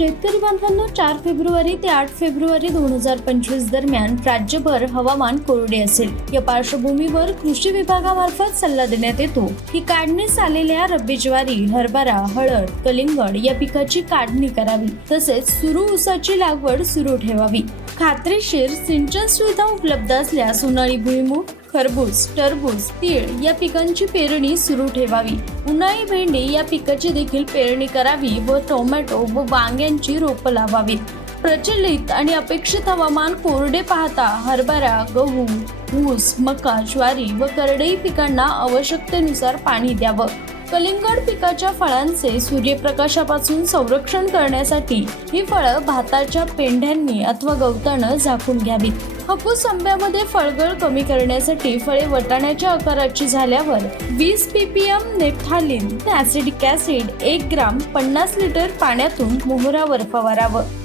शेतकरी बांधवांनो चार फेब्रुवारी ते आठ फेब्रुवारी दोन हजार पंचवीस दरम्यान राज्यभर हवामान कोरडे असेल. या पार्श्वभूमीवर कृषी विभागामार्फत सल्ला देण्यात येतो की काढणीस आलेल्या रब्बी ज्वारी हरभरा हळद कलिंगड या पिकाची काढणी करावी. तसेच सुरू ऊसाची लागवड सुरू ठेवावी. खात्रीशीर सिंचन सुविधा उपलब्ध असल्यास उन्हाळी भुईमूग खरबूज टरबूज तीळ या पिकांची पेरणी सुरू ठेवावी. उन्हाळी भेंडी या पिकाची देखील पेरणी करावी व टोमॅटो व वांग्यांची रोपं लावावीत प्रचलित आणि अपेक्षित हवामान कोरडे पाहता हरभरा गहू ऊस मका ज्वारी व करडई पिकांना आवश्यकतेनुसार पाणी द्यावं. कलिंगड पिकाच्या फळांचे सूर्यप्रकाशापासून संरक्षण करण्यासाठी ही फळं भाताच्या पेंढ्यांनी अथवा गवतानं झाकून घ्यावीत. हापूस आंब्यामध्ये फळगळ कमी करण्यासाठी फळे वटाण्याच्या आकाराची झाल्यावर वीस पीपीएम नेफ्थालिन ऍसिडिक ऍसिड एक ग्राम पन्नास लिटर पाण्यातून मोहरावर फवारावं.